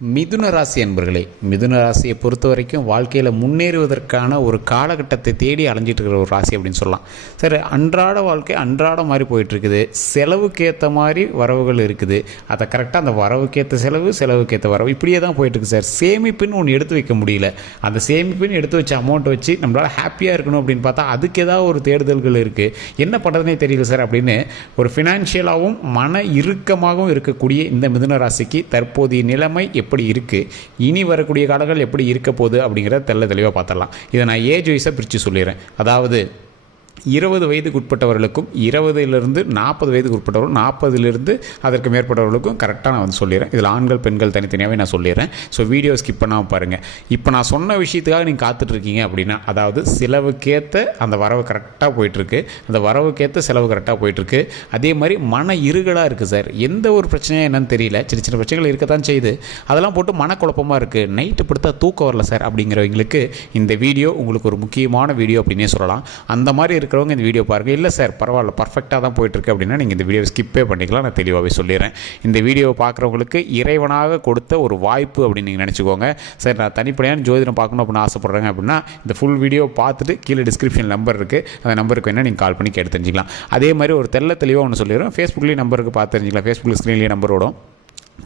மிதுன ராசி என்பர்களே மிதுன ராசியை பொறுத்த வரைக்கும் வாழ்க்கையில் முன்னேறுவதற்கான ஒரு காலகட்டத்தை தேடி அலைஞ்சிட்டு இருக்கிற ஒரு ராசி அப்படின்னு சொல்லலாம். சரி அன்றாட வாழ்க்கை அன்றாட மாதிரி போயிட்டுருக்குது. செலவுக்கு ஏற்ற மாதிரி வரவுகள் இருக்குது. அதை கரெக்டாக அந்த வரவுக்கேற்ற செலவு செலவுக்கேற்ற வரவு இப்படியே தான் போயிட்டுருக்கு சார். சேமிப்புன்னு ஒன்று எடுத்து வைக்க முடியல. அந்த சேமிப்புன்னு எடுத்து வச்ச அமௌண்ட் வச்சு நம்மளால் ஹாப்பியாக இருக்கணும் அப்படின்னு பார்த்தா அதுக்கு ஏதாவது ஒரு தேடுதல்கள் இருக்குது என்ன பண்ணுறதுனே தெரியல சார் அப்படின்னு ஒரு ஃபினான்ஷியலாகவும் மன இறுக்கமாகவும் இருக்கக்கூடிய இந்த மிதுன ராசிக்கு தற்போதைய நிலைமை எப்படி இருக்குது இனி வரக்கூடிய காலங்கள் எப்படி இருக்க போகுது அப்படிங்கிறத தெள்ள தெளிவாக பார்த்துடலாம். இதை நான் ஏஜ் வைஸாக பிரித்து சொல்லிடுறேன். அதாவது இருபது வயதுக்கு உட்பட்டவர்களுக்கும் இருபதுலேருந்து நாற்பது வயதுக்கு உட்பட்டவர்கள் நாற்பதுலேருந்து அதற்கு மேற்பட்டவர்களுக்கும் கரெக்டாக நான் வந்து சொல்லிடுறேன். இதில் ஆண்கள் பெண்கள் தனித்தனியாகவே நான் சொல்லிடுறேன். ஸோ வீடியோ ஸ்கிப் பண்ணாமல் பாருங்கள் இப்போ நான் சொன்ன விஷயத்துக்காக நீங்கள் காத்துட்ருக்கீங்க அப்படின்னா அதாவது செலவுக்கேற்ற அந்த வரவு கரெக்டாக போயிட்டுருக்கு அந்த வரவுக்கேற்ற செலவு கரெக்டாக போயிட்டுருக்கு அதே மாதிரி மன இருகலாக இருக்குது சார். எந்த ஒரு பிரச்சனையும் என்னன்னு தெரியல. சின்ன சின்ன பிரச்சனைகள் இருக்க தான் செய்யுது. அதெல்லாம் போட்டு மனக்குழப்பமாக இருக்குது நைட்டு படுத்தா தூக்கம் வரல சார் அப்படிங்கிறவங்களுக்கு இந்த வீடியோ உங்களுக்கு ஒரு முக்கியமான வீடியோ அப்படின்னே சொல்லலாம். அந்த மாதிரி இருக்கிறவங்க இந்த வீடியோ பாருங்கள் இல்லை சார் பரவாயில்ல பர்ஃபெக்டாக தான் போயிட்டுருக்கு அப்படின்னா நீங்கள் இந்த வீடியோவை ஸ்கிப்பே பண்ணிக்கலாம். நான் தெளிவாகவே சொல்லிடுறேன். இந்த வீடியோவை பார்க்குறவங்களுக்கு இறைவனாக கொடுத்த ஒரு வாய்ப்பு அப்படின்னு நீங்கள் நினச்சிக்கோங்க. சார் நான் தனிப்படையான ஜோதிடம் பார்க்கணும் அப்படின்னு ஆசைப்பட்றேங்க அப்படின்னா இந்த ஃபுல் வீடியோ பார்த்துட்டு கீழே டிஸ்கிரிப்ஷன் நம்பர் இருக்குது அந்த நம்பருக்கு வேணால் நீங்கள் கால் பண்ணி கேட்டு தெரிஞ்சிக்கலாம். அதே மாதிரி ஒரு தெல்ல தெளிவாக ஒன்று சொல்லிடுறோம் ஃபேஸ்புக்லேயும் நம்பருக்கு பார்த்து தெரிஞ்சிக்கலாம். ஃபேஸ்புக்கில் ஸ்க்ரீன்லேயே நம்பர் விடும்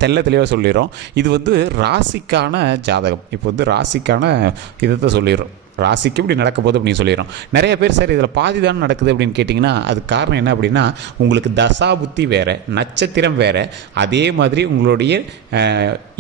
தெல்ல தெளிவாக சொல்லிடுறோம். இது வந்து ராசிக்கான ஜாதகம். இப்போ வந்து ராசிக்கான இதை சொல்லிடுறோம். ராசிக்கு இப்படி நடக்க போகுது அப்படின்னு சொல்லிடுறோம். நிறைய பேர் சார் இதில் பாதி தான் நடக்குது? அப்படின்னு கேட்டிங்கன்னா அது காரணம் என்ன அப்படின்னா உங்களுக்கு தசா புத்தி வேறு நட்சத்திரம் வேறு அதே மாதிரி உங்களுடைய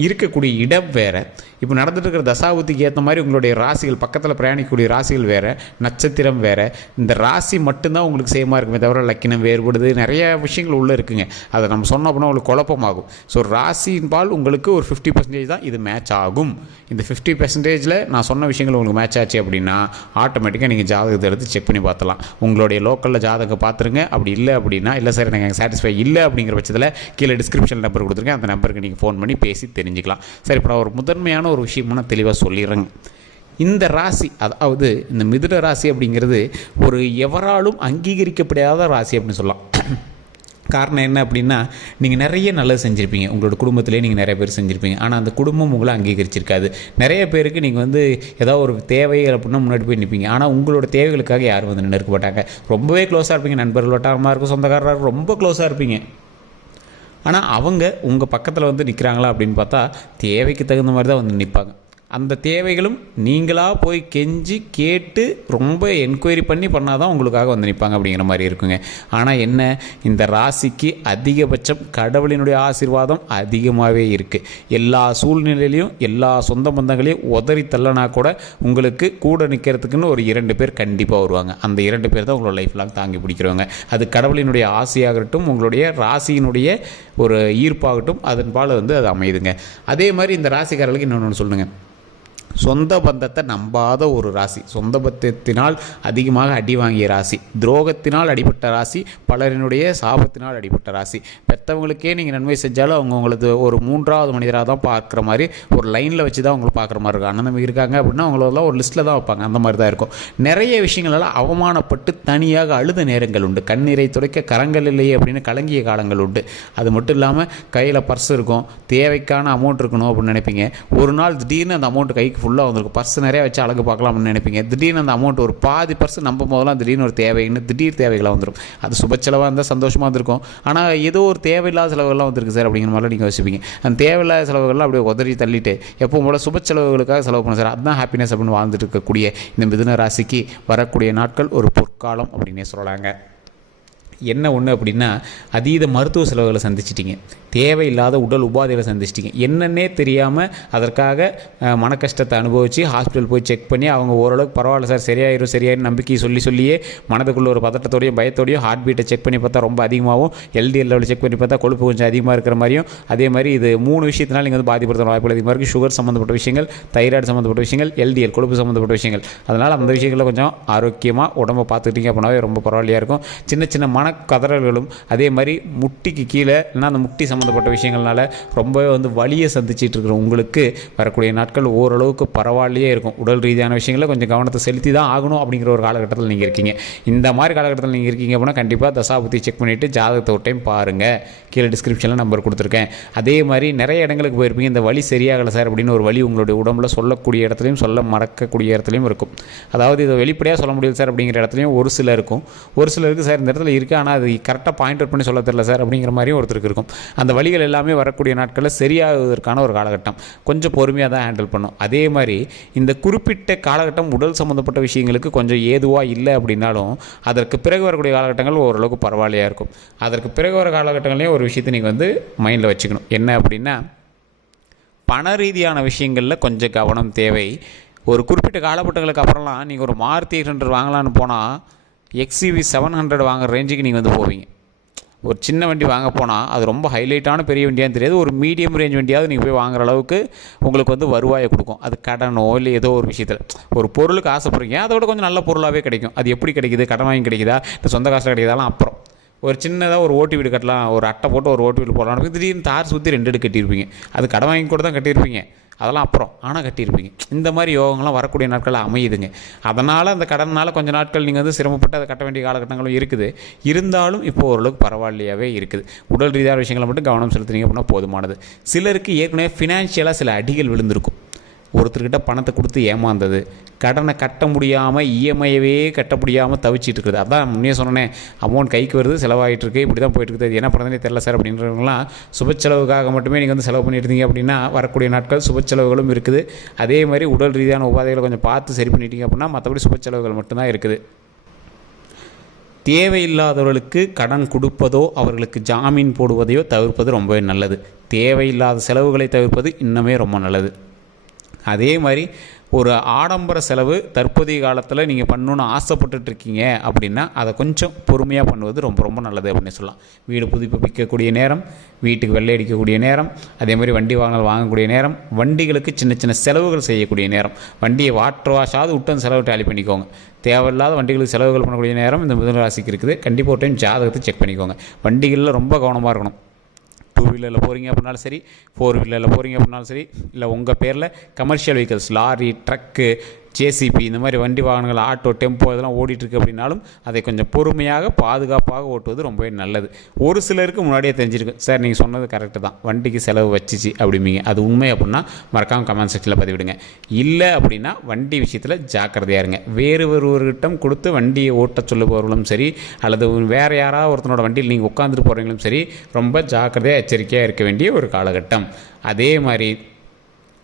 இருக்கக்கூடிய இடம் வேறு. இப்போ நடந்துட்டு இருக்கிற தசாபுத்திக்கு ஏற்ற மாதிரி உங்களுடைய ராசிகள் பக்கத்தில் பிரயாணிக்கக்கூடிய ராசிகள் வேறு நட்சத்திரம் வேறு. இந்த ராசி மட்டும்தான் உங்களுக்கு சேமாக இருக்குமே தவிர லக்கினம் வேறுபடுது நிறைய விஷயங்கள் உள்ளே இருக்குங்க. அதை நம்ம சொன்னோம் அப்படின்னா உங்களுக்கு குழப்பமாகும். ஸோ ராசின்பால் உங்களுக்கு ஒரு ஃபிஃப்டி பர்சன்டேஜ் தான் இது மேட்ச் ஆகும். இந்த ஃபிஃப்டி பர்சன்டேஜில் நான் சொன்ன விஷயங்கள் உங்களுக்கு மேட்ச் ஆச்சு அப்படின்னா ஆட்டோமேட்டிக்காக நீங்கள் ஜாதகத்தை எடுத்து செக் பண்ணி பார்த்துலாம். உங்களுடைய லோக்கலில் ஜாதகம் பார்த்துருங்க. அப்படி இல்லை அப்படின்னா இல்லை சார் எனக்கு சாட்டிஸ்ஃபை இல்லை அப்படிங்கிற பட்சத்தில் கீழே டிஸ்கிரிப்ஷன் நம்பர் கொடுத்துருக்கேன் அந்த நம்பருக்கு நீங்கள் ஃபோன் பண்ணி பேசி தெரிஞ்சுக்கலாம். சரி இப்போ நான் ஒரு முதன்மையான ஒரு விஷயமா நான் தெளிவாக சொல்லிடுறேங்க. இந்த ராசி அதாவது இந்த மிதுன ராசி அப்படிங்கிறது ஒரு எவராலும் அங்கீகரிக்கப்படாத ராசி அப்படின்னு சொல்லலாம். காரணம் என்ன அப்படின்னா நீங்கள் நிறைய நல்லது செஞ்சுருப்பீங்க. உங்களோட குடும்பத்திலே நீங்கள் நிறைய பேர் செஞ்சுருப்பீங்க. ஆனால் அந்த குடும்பம் உங்களை அங்கீகரிச்சிருக்காது. நிறைய பேருக்கு நீங்கள் வந்து ஏதாவது ஒரு தேவை அப்படின்னா முன்னாடி போய் நிற்பீங்க ஆனால் உங்களோட தேவைகளுக்காக யாரும் வந்து நின்று இருக்க மாட்டாங்க. ரொம்பவே க்ளோஸாக இருப்பீங்க. நண்பர்கள் வட்டாரமாக இருக்கும் சொந்தக்காரராக இருக்கும். ரொம்ப க்ளோஸாக இருப்பீங்க. ஆனால் அவங்க உங்கள் பக்கத்தில் வந்து நிற்கிறாங்களா அப்படின்னு பார்த்தா தேவைக்கு தகுந்த மாதிரி தான் வந்து நிற்பாங்க அந்த தேவைகளும் நீங்களாக போய் கெஞ்சி கேட்டு ரொம்ப என்கொயரி பண்ணி பண்ணால் தான் உங்களுக்காக வந்து நிற்பாங்க அப்படிங்கிற மாதிரி இருக்குங்க. ஆனால் என்ன? இந்த ராசிக்கு அதிகபட்சம் கடவுளினுடைய ஆசீர்வாதம் அதிகமாகவே இருக்குது எல்லா சூழ்நிலையிலையும் எல்லா சொந்த பந்தங்களையும் உதறி தள்ளனா கூட உங்களுக்கு கூட நிற்கிறதுக்குன்னு ஒரு இரண்டு பேர் கண்டிப்பாக வருவாங்க. அந்த இரண்டு பேர் தான் உங்களோட லைஃப் லாங் தாங்கி பிடிக்கிறவங்க. அது கடவுளினுடைய ஆசையாகட்டும் உங்களுடைய ராசியினுடைய ஒரு ஈர்ப்பாகட்டும் அதன்பால் வந்து அது அமையுதுங்க. அதே மாதிரி இந்த ராசிக்காரர்களுக்கு இன்னொன்று சொல்லுங்கள் சொந்த பந்தத்தை நம்பாத ஒரு ராசி. சொந்த பந்தத்தினால் அதிகமாக அடி வாங்கிய ராசி. துரோகத்தினால் அடிபட்ட ராசி பலரினுடைய சாபத்தினால் அடிபட்ட ராசி. பெற்றவங்களுக்கே நீங்கள் நன்மை செஞ்சாலும் அவங்க உங்களது ஒரு மூன்றாவது மனிதராக தான் பார்க்குற மாதிரி ஒரு லைனில் வச்சு தான் அவங்களை பார்க்குற மாதிரி இருக்கும். அண்ணன் தம்பி இருக்காங்க அப்படின்னா அவங்களெல்லாம் ஒரு லிஸ்ட்டில் தான் வைப்பாங்க. அந்த மாதிரி தான் இருக்கும். நிறைய விஷயங்களெல்லாம் அவமானப்பட்டு தனியாக அழுத நேரங்கள் உண்டு. கண்ணீரை துடைக்க கரங்கள் இல்லையே அப்படின்னு கலங்கிய காலங்கள் உண்டு. அது மட்டும் இல்லாமல் கையில் பர்ஸ் இருக்கும். தேவைக்கான அமௌண்ட் இருக்கணும் அப்படின்னு நினைப்பீங்க. ஒரு நாள் திடீர்னு அந்த அமௌண்ட் கைக்கு ஃபுல்லாக வந்திருக்கும். பர்ஸ் நிறையா வச்சு அழகு பார்க்கலாம்னு நினைப்பீங்க. திடீர்னு அந்த அமௌண்ட் ஒரு பாதி பர்ஸ் நம்ம போதெல்லாம் திடீர்னு ஒரு தேவைன்னு திடீர் தேவைகளாக வந்துடும் அது சுப செலவாக இருந்தால் சந்தோஷமாக இருந்திருக்கும். ஆனால் ஏதோ ஒரு தேவையில்லாத செலவுகள்லாம் வந்திருக்கு சார் அப்படிங்கிற மாதிரி நீங்கள் யோசிப்பீங்க. அந்த தேவையில்லாத செலவுகள்லாம் அப்படியே உதறி தள்ளிட்டு எப்பவும் போல சுப செலவுகளுக்காக செலவு பண்ண சார் அதுதான் ஹாப்பினஸ் அப்படின்னு வாழ்ந்துட்டு இருக்கக்கூடிய இந்த மிதுன ராசிக்கு வரக்கூடிய நாட்கள் ஒரு பொற்காலம் அப்படின்னே சொல்லலாங்க. என்ன ஒன்று அப்படின்னா அதீத மருத்துவ செலவுகளை சந்திச்சிட்டிங்க. தேவையில்லாத உடல் உபாதைகளை சந்திச்சிட்டிங்க. என்னன்னே தெரியாமல் அதற்காக மன கஷ்டத்தை அனுபவித்து ஹாஸ்பிட்டல் போய் செக் பண்ணி அவங்க ஓரளவுக்கு பரவாயில்ல சார் சரியாயிரும் சரியாயிரும் நம்பிக்கை சொல்லி சொல்லியே மனதுக்குள்ள ஒரு பதட்டத்தோடையும் பயத்தோடையும் ஹார்ட் பீட்டை செக் பண்ணி பார்த்தா ரொம்ப அதிகமாகவும் எல்டிஎல் லெவலில் செக் பண்ணி பார்த்தா கொழுப்பு கொஞ்சம் அதிகமாக இருக்கிற மாதிரியும் அதே மாதிரி இது மூணு விஷயத்தினால நீங்கள் வந்து பாதிப்படுத்த வாய்ப்புகள் அதிகமாக இருக்குது சுகர் சம்மந்தப்பட்ட விஷயங்கள் தைராய்டு சம்மந்தப்பட்ட விஷயங்கள் எல்டிஎல் கொழுப்பு சம்மந்தப்பட்ட விஷயங்கள். அதனால் அந்த விஷயங்களில் கொஞ்சம் ஆரோக்கியமாக உடம்பை பார்த்துக்கிட்டிங்க அப்படின்னாவே ரொம்ப பரவாயில்லையாக இருக்கும். சின்ன சின்ன மன மனக்கதறல்களும் அதே மாதிரி முட்டிக்கு கீழே இல்லைனா அந்த முட்டி சம்மந்தப்பட்ட விஷயங்கள்னால ரொம்பவே வந்து வலியை சந்திச்சிட்டு இருக்கிற உங்களுக்கு வரக்கூடிய நாட்கள் ஓரளவுக்கு பரவாயில்லையே இருக்கும். உடல் ரீதியான விஷயங்களில் கொஞ்சம் கவனத்தை செலுத்தி தான் ஆகணும் அப்படிங்கிற ஒரு காலகட்டத்தில் நீங்கள் இருக்கீங்க. இந்த மாதிரி காலகட்டத்தில் நீங்கள் இருக்கீங்க அப்படின்னா கண்டிப்பாக தசாபுத்தி செக் பண்ணிவிட்டு ஜாதகத்தை ஒரு டைம் பாருங்கள் கீழே டிஸ்கிரிப்ஷனில் நம்பர் கொடுத்துருக்கேன். அதே மாதிரி நிறைய இடங்களுக்கு போயிருப்பீங்க. இந்த வழி சரியாகலை சார் அப்படின்னு ஒரு வழி உங்களுடைய உடம்புல சொல்லக்கூடிய இடத்துலையும் சொல்ல மறக்கக்கூடிய இடத்துலையும் இருக்கும். அதாவது இதை வெளிப்படையாக சொல்ல முடியாது சார் அப்படிங்கிற இடத்துலையும் ஒரு சில இருக்கும். ஒரு சிலருக்கு சார் இந்த இடத்துல இருக்குது ஆனால் அது கரெக்டாக பாயிண்ட் அவுட் பண்ணி சொல்ல தெரில சார் அப்படிங்கிற மாதிரியும் ஒருத்தருக்கு இருக்கும். அந்த வழிகள் எல்லாமே வரக்கூடிய நாட்களில் சரியாகுவதற்கான ஒரு காலகட்டம். கொஞ்சம் பொறுமையாக தான் ஹேண்டில் பண்ணும். அதே மாதிரி இந்த குறிப்பிட்ட காலகட்டம் உடல் சம்மந்தப்பட்ட விஷயங்களுக்கு கொஞ்சம் ஏதுவாக இல்லை அப்படின்னாலும் அதற்கு பிறகு வரக்கூடிய காலகட்டங்கள் ஓரளவுக்கு பரவாயில்லையாக இருக்கும். அதற்கு பிறகு வர காலகட்டங்களையும் ஒரு விஷயத்தை நீங்கள் வந்து மைண்டில் வச்சுக்கணும். என்ன அப்படின்னா பண ரீதியான விஷயங்களில் கொஞ்சம் கவனம் தேவை. ஒரு குறிப்பிட்ட காலகட்டங்களுக்கு அப்புறம்லாம் நீங்கள் ஒரு மாருதி எயிட் வாங்கலான்னு போனால் எக்ஸிவி செவன் ஹண்ட்ரட் வாங்குற ரேஞ்சுக்கு நீங்கள் வந்து போவீங்க. ஒரு சின்ன வண்டி வாங்க போனால் அது ரொம்ப ஹைலைட்டான பெரிய வண்டியான்னு தெரியாது. ஒரு மீடியம் ரேஞ்ச் வண்டியாவது நீங்கள் போய் வாங்குற அளவுக்கு உங்களுக்கு வந்து வருவாயை கொடுக்கும். அது கடனோ இல்லை ஏதோ ஒரு விஷயத்தில். ஒரு பொருளுக்கு ஆசைப்படுறீங்க அதை விட கொஞ்சம் நல்ல பொருளாகவே கிடைக்கும். அது எப்படி கிடைக்குது? கடன் வாங்கி கிடைக்குதா? இல்லை சொந்த காசில் கிடைக்குதாலாம் அப்புறம். ஒரு சின்னதாக ஒரு ஓட்டு வீடு கட்டலாம். ஒரு அட்டை போட்டு ஒரு ஓட்டு வீடு போடலாம் திடீர்னு தார் சுற்றி ரெண்டு வீடு கட்டியிருப்பீங்க. அது கடன் வாங்கி கூட தான் கட்டியிருப்பீங்க. அதெல்லாம் அப்புறம் ஆனால் கட்டியிருப்பீங்க. இந்த மாதிரி யோகங்கள்லாம் வரக்கூடிய நாட்கள் அமையுதுங்க. அதனால் அந்த கடனால் கொஞ்சம் நாட்கள் நீங்கள் வந்து சிரமப்பட்டு அதை கட்ட வேண்டிய காலகட்டங்களும் இருக்குது. இருந்தாலும் இப்போ ஓரளவுக்கு பரவாயில்லையாவே இருக்குது. உடல் ரீதியான விஷயங்களை மட்டும் கவனம் செலுத்துனீங்க அப்படின்னா போதுமானது. சிலருக்கு ஏற்கனவே ஃபினான்ஷியலாக சில அடிகள் விழுந்திருக்கும். ஒருத்தர்கிட்ட பணத்தை கொடுத்து ஏமாந்தது. கடனை கட்ட முடியாமல் இஎம்ஐயவே கட்ட முடியாமல் தவிச்சிட்டு இருக்குது. அதான் முன்னே சொன்னேன் அமௌண்ட் கைக்கு வருது செலவாகிட்டு இருக்கு இப்படி தான் போயிட்டு இருக்குது என்ன பண்ணுறதுனே தெரில சார் அப்படின்றவங்களாம் சுப செலவுக்காக மட்டுமே நீங்கள் வந்து செலவு பண்ணியிருந்தீங்க இருந்தீங்க அப்படின்னா வரக்கூடிய நாட்கள் சுப செலவுகளும் இருக்குது. அதே மாதிரி உடல் ரீதியான உபாதைகளை கொஞ்சம் பார்த்து சரி பண்ணிட்டீங்க அப்படின்னா மற்றபடி சுப செலவுகள் மட்டும்தான் இருக்குது. தேவையில்லாதவர்களுக்கு கடன் கொடுப்பதோ அவர்களுக்கு ஜாமீன் போடுவதையோ தவிர்ப்பது ரொம்பவே நல்லது. தேவையில்லாத செலவுகளை தவிர்ப்பது இன்னுமே ரொம்ப நல்லது. அதே மாதிரி ஒரு ஆடம்பர செலவு தற்போதைய காலத்தில் நீங்கள் பண்ணணுன்னு ஆசைப்பட்டுட்டு இருக்கீங்க அப்படின்னா அதை கொஞ்சம் பொறுமையாக பண்ணுவது ரொம்ப ரொம்ப நல்லது அப்படின்னு சொல்லலாம். வீடு புதுப்பிக்கக்கூடிய நேரம் வீட்டுக்கு வெள்ளை அடிக்கக்கூடிய நேரம் அதே மாதிரி வண்டி வாங்கல் வாங்கக்கூடிய நேரம் வண்டிகளுக்கு சின்ன சின்ன செலவுகள் செய்யக்கூடிய நேரம். வண்டியை வாட்டர் வாஷாவது விட்டு செலவு டேலி பண்ணிக்கோங்க. தேவையில்லாத வண்டிகளுக்கு செலவுகள் பண்ணக்கூடிய நேரம் இந்த மிதுன ராசிக்கு இருக்குது. கண்டிப்பாக ஒரு டைம் ஜாதகத்தை செக் பண்ணிக்கோங்க. வண்டிகளில் ரொம்ப கவனமாக இருக்கணும். வீலரில் போகிறீங்க அப்படின்னாலும் சரி ஃபோர் வீலரில் போகிறீங்க அப்படின்னாலும் சரி இல்லை உங்கள் பேரில் commercial vehicles lorry truck JCB இந்த மாதிரி வண்டி வாகனங்கள் ஆட்டோ டெம்போ இதெல்லாம் ஓடிட்டுருக்கு அப்படின்னாலும் அதை கொஞ்சம் பொறுமையாக பாதுகாப்பாக ஓட்டுவது ரொம்பவே நல்லது. ஒரு சிலருக்கு முன்னாடியே தெரிஞ்சிருக்கும் சார் நீங்கள் சொன்னது கரெக்டு தான். வண்டிக்கு செலவு வச்சிச்சு அப்படிம்பிங்க. அது உண்மை அப்படின்னா மறக்காமல் கமெண்ட் செக்ஷனில் பதிவிடுங்க. இல்லை அப்படின்னா வண்டி விஷயத்தில் ஜாக்கிரதையாக இருங்க. வேறு ஒருவர்கிட்டம் கொடுத்து வண்டியை ஓட்ட சொல்லுபவர்களும் சரி அல்லது வேறு யாராவது ஒருத்தனோட வண்டியில் நீங்கள் உட்காந்துட்டு போகிறவங்களும் சரி ரொம்ப ஜாக்கிரதையாக எச்சரிக்கையாக இருக்க வேண்டிய ஒரு காலகட்டம். அதே மாதிரி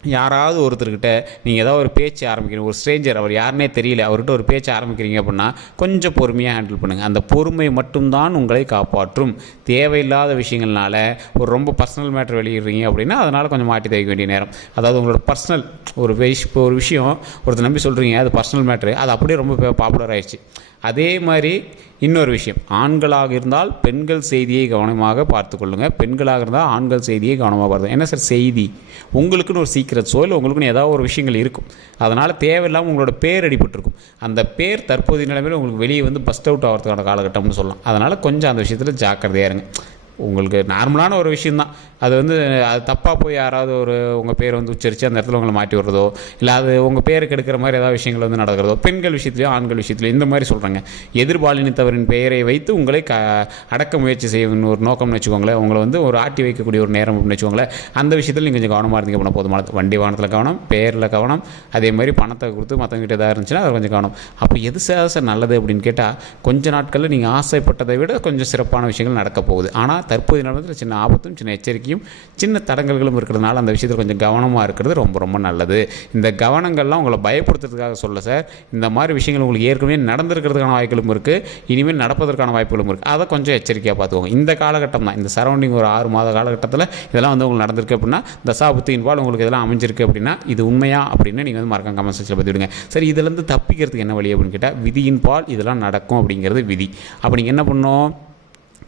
யாராவது ஒருத்தர்கிட்ட நீங்கள் ஏதாவது ஒரு பேச்சு ஆரம்பிக்கிறீங்க ஒரு ஸ்ட்ரேஞ்சர் அவர் யாருனே தெரியல அவர்கிட்ட ஒரு பேச்சு ஆரம்பிக்கிறீங்க அப்படின்னா கொஞ்சம் பொறுமையாக ஹேண்டில் பண்ணுங்கள் அந்த பொறுமை மட்டும்தான் உங்களை காப்பாற்றும். தேவையில்லாத விஷயங்கள்னால ஒரு ரொம்ப பர்சனல் மேட்ரு வெளியிடுறீங்க அப்படின்னா அதனால் கொஞ்சம் மாட்டி தைக்க வேண்டிய நேரம். அதாவது உங்களோட பர்சனல் ஒரு விஷ் இப்போ ஒரு விஷயம் ஒருத்தர் நம்பி சொல்கிறீங்க அது பர்சனல் மேட்ரு அது அப்படியே ரொம்ப பாப்புலர் ஆயிடுச்சு. அதே மாதிரி இன்னொரு விஷயம் ஆண்களாக இருந்தால் பெண்கள் செய்தியை கவனமாக பார்த்துக்கொள்ளுங்கள் பெண்களாக இருந்தால் ஆண்கள் செய்தியை கவனமாக பார்த்து என்ன சார் செய்தி? உங்களுக்குன்னு ஒரு சீக்கிரட்ஸோ இல்லை உங்களுக்குன்னு ஏதாவது ஒரு விஷயங்கள் இருக்கும். அதனால் தேவையில்லாமல் உங்களோட பேர் அடிபட்டிருக்கும். அந்த பேர் தற்போதைய நிலைமையில் உங்களுக்கு வெளியே வந்து பஸ்ட் அவுட் ஆகிறதுக்கான காலகட்டம்னு சொல்லலாம். அதனால் கொஞ்சம் அந்த விஷயத்தில் ஜாக்கிரதையாக இருங்க. உங்களுக்கு நார்மலான ஒரு விஷயந்தான் அது வந்து அது தப்பாக போய் யாராவது ஒரு உங்கள் பேரை வந்து உச்சரித்து அந்த இடத்துல உங்களை மாட்டி விடுறதோ இல்லை அது உங்கள் பேருக்கு எடுக்கிற மாதிரி ஏதாவது விஷயங்கள் வந்து நடக்கிறதோ பெண்கள் விஷயத்துலையோ ஆண்கள் விஷயத்துலையோ இந்த மாதிரி சொல்கிறாங்க எதிர்பாலினத்தவரின் பெயரை வைத்து உங்களை க அடக்க முயற்சி செய்யணும்னு ஒரு நோக்கம்னு வச்சுக்கோங்களேன். உங்களை வந்து ஒரு ஆட்டி வைக்கக்கூடிய ஒரு நேரம் அப்படின்னு வச்சுக்கோங்களேன். அந்த விஷயத்தில் நீங்கள் கொஞ்சம் கவனமாக இருந்தீங்க அப்படின்னா போதுமானது வண்டி வாகனத்தில் கவனம் பேரில் கவனம் அதே மாதிரி பணத்தை கொடுத்து மற்றவங்கிட்ட எதாவது இருந்துச்சுன்னா அது கொஞ்சம் கவனம். அப்போ எது சார் சார் நல்லது அப்படின்னு கேட்டால் கொஞ்ச நாட்களில் நீங்கள் ஆசைப்பட்டதை விட கொஞ்சம் சிறப்பான விஷயங்கள் நடக்க போகுது. ஆனால் தற்போதைய நடந்ததில் சின்ன ஆபத்தும் சின்ன எச்சரிக்கையும் சின்ன தடங்கல்களும் இருக்கிறதுனால அந்த விஷயத்தில் கொஞ்சம் கவனமாக இருக்கிறது ரொம்ப ரொம்ப நல்லது. இந்த கவனங்கள்லாம் உங்களை பயப்படுத்துறதுக்காக சொல்ல சார் இந்த மாதிரி விஷயங்கள் உங்களுக்கு ஏற்கனவே நடந்திருக்கிறதுக்கான வாய்ப்புகளும் இருக்குது இனிமேல் நடப்பதற்கான வாய்ப்புகளும் இருக்குது அதை கொஞ்சம் எச்சரிக்கையாக பார்த்துக்கோங்க. இந்த காலகட்டம் தான். இந்த சரௌண்டிங் ஒரு ஆறு மாத காலகட்டத்தில் இதெல்லாம் வந்து உங்களுக்கு நடந்திருக்கு அப்படின்னா தசாபுத்து இன்வால் உங்களுக்கு இதெல்லாம் அமைஞ்சிருக்கு அப்படின்னா இது உண்மையா அப்படின்னு நீங்கள் வந்து மறக்காம கமெண்ட் செக்ஷனில் பதிவிடுங்க. சரி இதுலேருந்து தப்பிக்கிறதுக்கு என்ன வழி அப்படின்னு கேட்டால் விதியின் பால் இதெல்லாம் நடக்கும் அப்படிங்கிறது விதி. அப்போ நீங்கள் என்ன பண்ணோம்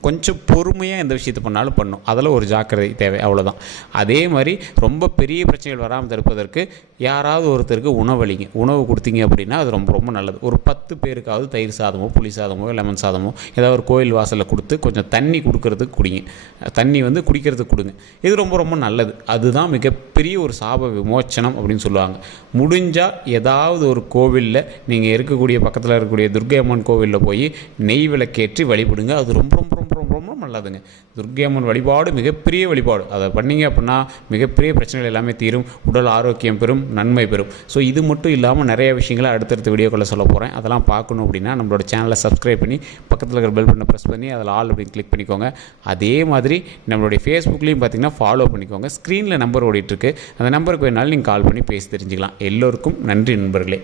கொஞ்சம் பொறுமையாக எந்த விஷயத்தை பண்ணாலும் பண்ணும். அதில் ஒரு ஜாக்கிரதை தேவை அவ்வளோதான் அதே மாதிரி ரொம்ப பெரிய பிரச்சனைகள் வராமல் தடுப்பதற்கு யாராவது ஒருத்தருக்கு உணவளிங்க உணவு கொடுத்தீங்க அப்படின்னா அது ரொம்ப ரொம்ப நல்லது. ஒரு பத்து பேருக்காவது தயிர் சாதமோ புளி சாதமோ லெமன் சாதமோ ஏதாவது ஒரு கோயில் வாசலில் கொடுத்து கொஞ்சம் தண்ணி கொடுக்கறதுக்கு குடிங்க. தண்ணி வந்து குடிக்கிறதுக்கு கொடுங்க. இது ரொம்ப ரொம்ப நல்லது. அதுதான் மிகப்பெரிய ஒரு சாப விமோச்சனம் அப்படின்னு சொல்லுவாங்க. முடிஞ்சால் ஏதாவது ஒரு கோவிலில் நீங்கள் இருக்கக்கூடிய பக்கத்தில் இருக்கக்கூடிய துர்க்கை அம்மன் கோவிலில் போய் நெய் விளக்கேற்றி வழிபடுங்க. அது ரொம்ப ரொம்ப ரொம்ப நல்லதுங்க துர்க்கை அம்மன் வழிபாடு மிகப்பெரிய வழிபாடு. அதை பண்ணீங்க அப்படின்னா மிகப்பெரிய பிரச்சனைகள் எல்லாமே தீரும். உடல் ஆரோக்கியம் பெறும் நன்மை பெறும். ஸோ இது மட்டும் இல்லாமல் நிறைய விஷயங்களை அடுத்தடுத்த வீடியோக்களில் சொல்ல போகிறேன் அதெல்லாம் பார்க்கணும் அப்படின்னா நம்மளோட சேனலை சப்ஸ்கிரைப் பண்ணி பக்கத்தில் இருக்கிற பெல் பட்டனை ப்ரெஸ் பண்ணி அதில் ஆல் அப்படின்னு கிளிக் பண்ணிக்கோங்க. அதே மாதிரி நம்மளுடைய ஃபேஸ்புக்லேயும் பார்த்தீங்கன்னா ஃபாலோ பண்ணிக்கோங்க. ஸ்க்ரீனில் நம்பர் ஓடிட்டுருக்கு அந்த நம்பருக்கு வேணாலும் நீங்கள் கால் பண்ணி பேசி தெரிஞ்சுக்கலாம். எல்லோருக்கும் நன்றி நண்பர்களே.